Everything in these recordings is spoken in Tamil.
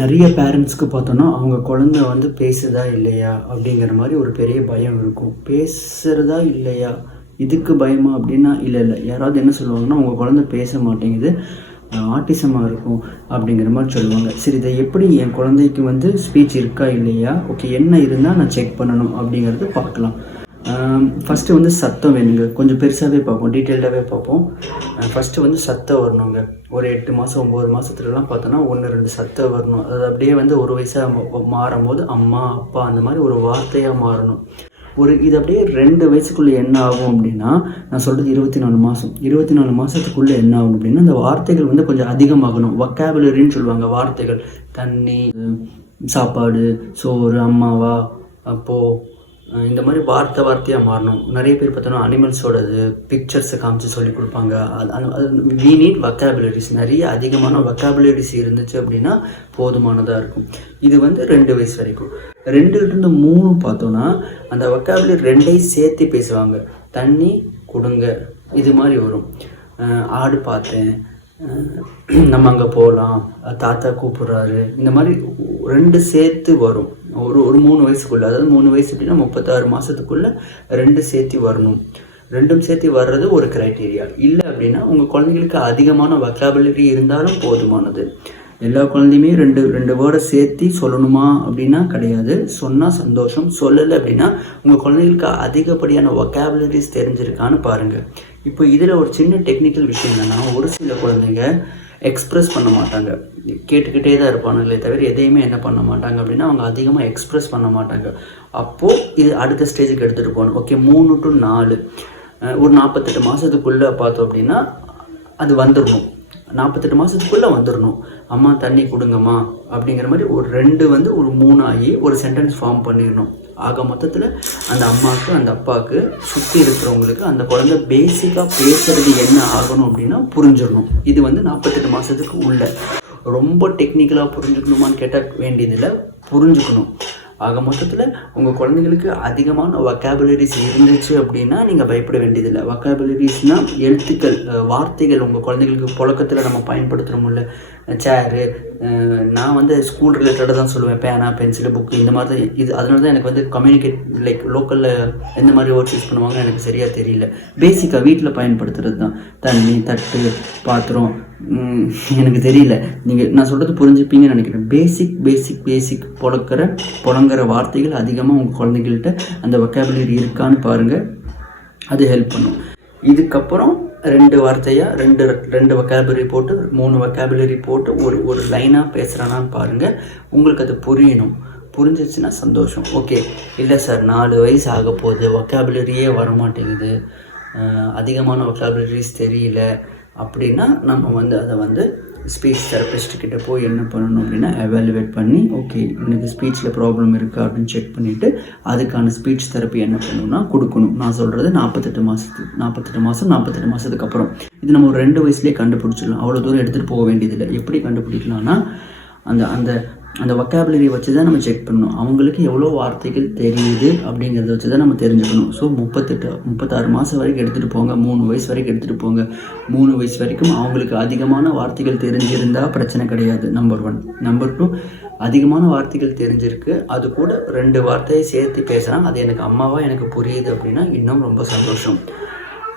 நிறைய பேரண்ட்ஸ்க்கு பார்த்தோன்னா அவங்க குழந்த வந்து பேசுதா இல்லையா அப்படிங்கிற மாதிரி ஒரு பெரிய பயம் இருக்கும். பேசுகிறதா இல்லையா இதுக்கு பயமா அப்படின்னா இல்லை யாராவது என்ன சொல்லுவாங்கன்னா உங்கள் குழந்த பேச மாட்டேங்குது, ஆட்டிசமாக இருக்கும் அப்படிங்கிற மாதிரி சொல்லுவாங்க. சரி, இதை எப்படி என் குழந்தைக்கு வந்து ஸ்பீச் இருக்கா இல்லையா, ஓகே என்ன இருந்தால் நான் செக் பண்ணணும் அப்படிங்கிறது பார்க்கலாம். ஃபஸ்ட்டு வந்து சத்தம் வேணுங்க. கொஞ்சம் பெருசாகவே பார்ப்போம், டீட்டெயில்டாகவே பார்ப்போம். ஃபஸ்ட்டு வந்து சத்தம் வரணுங்க. ஒரு 8 மாதம் 9 மாதத்துலலாம் பார்த்தோன்னா 1 2 சத்தம் வரணும். அது அப்படியே வந்து ஒரு வயசாக மாறும்போது அம்மா அப்பா அந்த மாதிரி ஒரு வார்த்தையாக மாறணும். இது அப்படியே 2 வயசுக்குள்ளே என்ன ஆகும் அப்படின்னா, நான் சொல்கிறது 24 மாதம் 24 மாதத்துக்குள்ளே என்ன ஆகும் அப்படின்னா, அந்த வார்த்தைகள் வந்து கொஞ்சம் அதிகமாகணும். வொக்காபுலரின்னு சொல்லுவாங்க. வார்த்தைகள் தண்ணி, சாப்பாடு, சோறு, அம்மாவா, அப்போது இந்த மாதிரி வார்த்தையாக மாறணும். நிறைய பேர் பார்த்தோன்னா அனிமல்ஸோடது பிக்சர்ஸை காமிச்சு சொல்லி கொடுப்பாங்க. அது வி நீட் வொக்காபுலரிஸ். நிறைய அதிகமான வொக்காபுலரிஸ் இருந்துச்சு அப்படின்னா போதுமானதாக இருக்கும். இது வந்து 2 வயசு வரைக்கும். 2லிருந்து 3 பார்த்தோன்னா அந்த வொக்காபுலரி 2ஐயும் சேர்த்து பேசுவாங்க. தண்ணி கொடுங்க இது மாதிரி வரும். ஆடு பார்த்தேன், நம்ம அங்கே போகலாம், தாத்தா கூப்பிட்றாரு, இந்த மாதிரி 2 சேர்த்து வரும். ஒரு 3 வயசுக்குள்ளே, அதாவது 3 வயசு அப்படின்னா 36 மாதத்துக்குள்ளே 2 சேர்த்து வரணும். 2ம் சேர்த்து வர்றது ஒரு க்ரைட்டீரியா. இல்லை அப்படின்னா உங்கள் குழந்தைங்களுக்கு அதிகமான வொக்காபுலரி இருந்தாலும் போதுமானது. எல்லா குழந்தையுமே 2 வேர்டை சேர்த்து சொல்லணுமா அப்படின்னா கிடையாது. சொன்னால் சந்தோஷம், சொல்லலை அப்படின்னா உங்கள் குழந்தைங்களுக்கு அதிகப்படியான வொக்காபுலரிஸ் தெரிஞ்சிருக்கான்னு பாருங்கள். இப்போ இதில் ஒரு சின்ன டெக்னிக்கல் விஷயம் என்னென்னா, ஒரு சில குழந்தைங்க எக்ஸ்ப்ரெஸ் பண்ண மாட்டாங்க, கேட்டுக்கிட்டே தான் இருப்பானுங்களே தவிர எதையுமே என்ன பண்ண மாட்டாங்க அப்படின்னா அவங்க அதிகமாக எக்ஸ்ப்ரெஸ் பண்ண மாட்டாங்க. அப்போது இது அடுத்த ஸ்டேஜுக்கு எடுத்துகிட்டு போகணும். ஓகே, 3 to 4 ஒரு 48 மாதத்துக்குள்ளே பார்த்தோம் அப்படின்னா அது வந்துடணும். 48 மாதத்துக்குள்ளே வந்துடணும். அம்மா தண்ணி கொடுங்கம்மா அப்படிங்கிற மாதிரி ஒரு 2 வந்து ஒரு 3 ஆகி ஒரு சென்டென்ஸ் ஃபார்ம் பண்ணிடணும். ஆக மொத்தத்தில் அந்த அம்மாவுக்கு அந்த அப்பாவுக்கு சுற்றி இருக்கிறவங்களுக்கு அந்த குழந்தை பேசிக்காக பேசுகிறது என்ன ஆகணும் அப்படின்னா புரிஞ்சிடணும். இது வந்து 48 மாதத்துக்கு உள்ள. ரொம்ப டெக்னிக்கலாக புரிஞ்சுக்கணுமான்னு கேட்டால் வேண்டியதில்லை, புரிஞ்சுக்கணும். ஆக மொத்தத்தில் உங்கள் குழந்தைங்களுக்கு அதிகமான வொக்காபுலரிஸ் இருந்துச்சு அப்படின்னா நீங்கள் பயப்பட வேண்டியதில்லை. வொக்காபுலரிஸ்னால் எழுத்துக்கள், வார்த்தைகள் உங்கள் குழந்தைங்களுக்கு புழக்கத்தில் நம்ம பயன்படுத்துகிறோம்ல. சேரு, நான் வந்து ஸ்கூல் ரிலேட்டடாக தான் சொல்லுவேன். பேனா, பென்சிலு, புக்கு இந்த மாதிரி தான். இது அதனால தான் எனக்கு வந்து கம்யூனிகேட் லைக் லோக்கலில் எந்த மாதிரி வேர்ட்ஸ் யூஸ் பண்ணுவாங்க எனக்கு சரியாக தெரியல. பேசிக்காக வீட்டில் பயன்படுத்துகிறது தான். தண்ணி, தட்டு, பாத்திரம், எனக்கு தெரியல. நான் சொல்கிறது புரிஞ்சுப்பீங்கன்னு நினைக்கிறேன். பேசிக் புழங்குற வார்த்தைகள் அதிகமாக உங்கள் குழந்தைகள்கிட்ட அந்த வொக்காபுலரி இருக்கான்னு பாருங்கள். அது ஹெல்ப் பண்ணும். இதுக்கப்புறம் 2 வார்த்தையாக 2 வொக்காபுலரி போட்டு 3 வொக்காபுலரி போட்டு ஒரு லைனாக பேசுகிறானான்னு பாருங்கள். உங்களுக்கு அது புரியணும். புரிஞ்சிச்சுன்னா சந்தோஷம். ஓகே, இல்லை சார் 4 வயசு ஆக போகுது, வொக்காபுலரியே வரமாட்டேங்குது, அதிகமான வொக்காபுலரிஸ் தெரியல அப்படின்னா நம்ம வந்து அதை வந்து ஸ்பீச் தெரபிஸ்ட்கிட்ட போய் என்ன பண்ணணும் அப்படின்னா எவாலுவேட் பண்ணி, ஓகே எனக்கு ஸ்பீச்சில் ப்ராப்ளம் இருக்கா அப்படின்னு செக் பண்ணிவிட்டு அதுக்கான ஸ்பீச் தெரப்பி என்ன பண்ணணும்னா கொடுக்கணும். நான் சொல்கிறது 48 மாதத்துக்கு அப்புறம். இது நம்ம ஒரு 2 வயசுலேயே கண்டுபிடிச்சிடலாம். அவ்வளோ தூரம் எடுத்துகிட்டு போக வேண்டியதில்லை. எப்படி கண்டுபிடிக்கலாம்னா அந்த வொக்காபுலரி வச்சு தான் நம்ம செக் பண்ணணும். அவங்களுக்கு எவ்வளோ வார்த்தைகள் தெரியுது அப்படிங்கிறத வச்சு தான் நம்ம தெரிஞ்சுக்கணும். ஸோ 36 மாதம் வரைக்கும் எடுத்துகிட்டு போங்க, 3 வயசு வரைக்கும் எடுத்துகிட்டு போங்க. 3 வயசு வரைக்கும் அவங்களுக்கு அதிகமான வார்த்தைகள் தெரிஞ்சிருந்தால் பிரச்சனை கிடையாது. நம்பர் 1. நம்பர் 2, அதிகமான வார்த்தைகள் தெரிஞ்சிருக்கு, அது கூட 2 வார்த்தையை சேர்த்து பேசுகிறாங்க, அது எனக்கு அம்மாவாக எனக்கு புரியுது அப்படின்னா இன்னும் ரொம்ப சந்தோஷம்.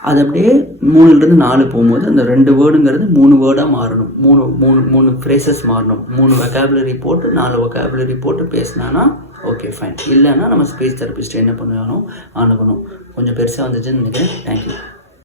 அது அப்படியே 3லிருந்து 4 போகும்போது அந்த 2 வேர்டுங்கிறது 3 வேர்டாக மாறணும். 3 ஃப்ரேசஸ் மாறணும். 3 வொக்காபுலரி போட்டு 4 வொக்காபுலரி போட்டு பேசினானா ஓகே ஃபைன். இல்லைன்னா நம்ம ஸ்பீச் தெரபிஸ்ட் என்ன பண்ணுவானோ அணுகணும். கொஞ்சம் பெருசாக வந்துச்சுன்னு நினைக்கிறேன். தேங்க்யூ.